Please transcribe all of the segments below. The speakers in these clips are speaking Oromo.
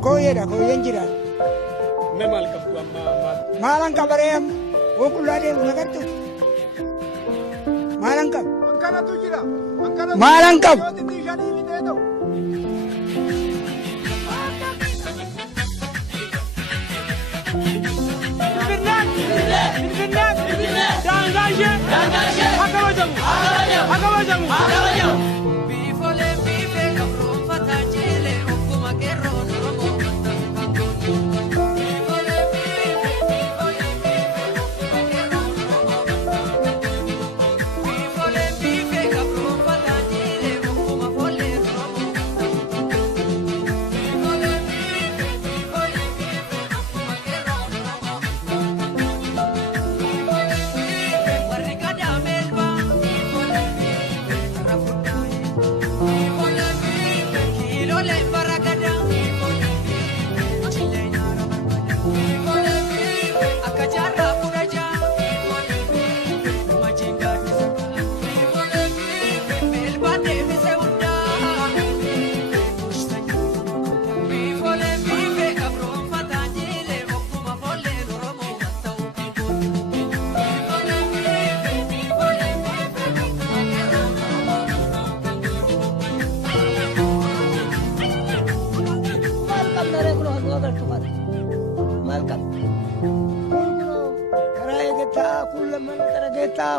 Koyera koyenjira. Me malkab tu amma Malang kabarem. Wokulade unagattu. Malang kab. Ankara tu jira. Ankara. Malang kab. Tijani ni de do. Binnak. Dangaje. Hakawajamu.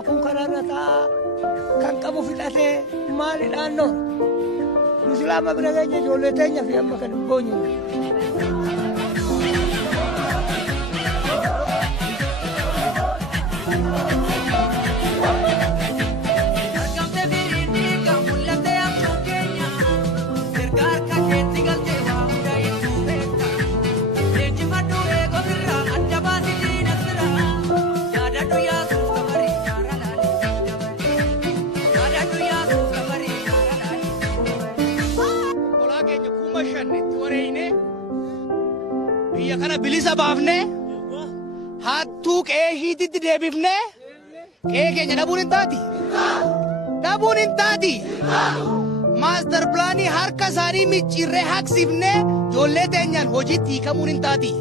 Kun kararata kan kamu fitate mali dano Muslima beraganya joletenya fi amma kan bonyo kana bilisa baafne hattuu qe'ee ishiititti deebifne qe'ee keenya dhabuun hin taati maaster pilaanii harka isaanii micciirree haqsifne ijoollee teenyaan hojiitti hiikamuun hin taati.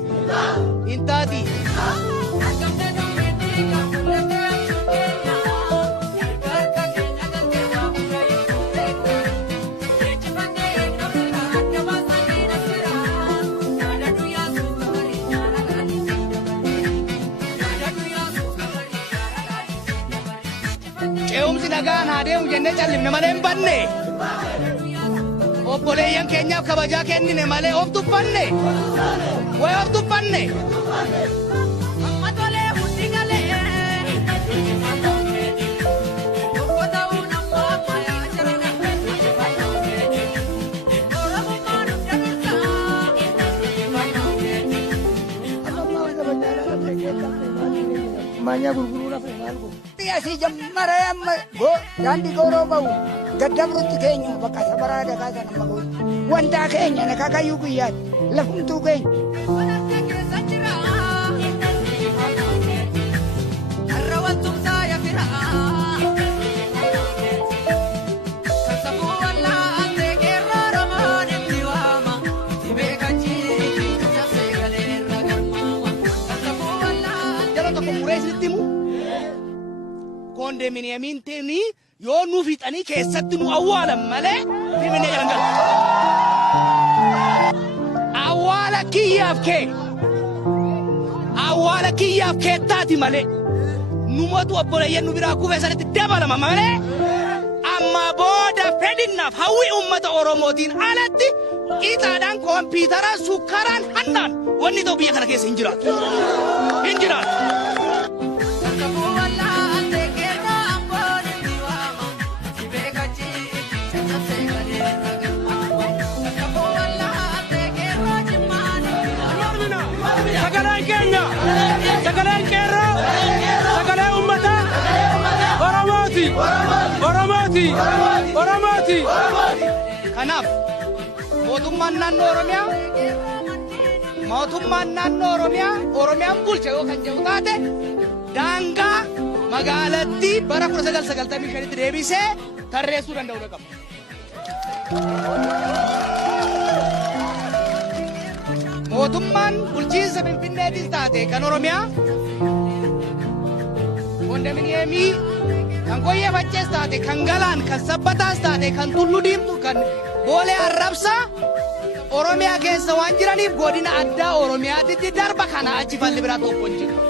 Ce'umsi nagaan haa deemu jennee callifne malee hin banne. Obboleeyyan keenyaaf kabajaa kennine malee of tuffanne. Way of tuffanne. Manya gurguru na fenalgo Si jammara yamma go dandi goro bau. Gaddabrutti keenya bakka sabarada kaasa nama go. Wanta keenya na kakayu guyyaat. Lafumtu keenya. Kondominiyeemiin teenii yoo nuuf hixanii keessatti nu awwaalan malee finfinnee jalan galu. Awwaala kiyyaaf keettaati malee numatu obboleeyyan nu biraa kufee sanitti dabalama malee amma booda fedhinnaaf hawwii uummata Oromootiin alatti ixaadhaan kompiitara sukkaraan hannaan wanni ta'u biyya kana keessa hin jiraatu. Sagaleen qeerroo, sagaleen ummata, Oromooti. Kanaaf mootummaan naannoo Oromiyaan bulcha yoo kan jedhu taate daangaa magaalattii bara 1995tti deebisee tarreessuu danda'uu qaba. mootummaan bulchiinsa Finfinneetis taate kan Oromiyaa kondominiyeemii kan Koyyee Faccees taate kan Galaan kan Sabbataas taate kan Tulluu Diimtuu kan Boolee Arrabsaa Oromiyaa keessa waan jiraniif godina addaa Oromiyaatitti darba kana achi falli biraa tokko hin jiru.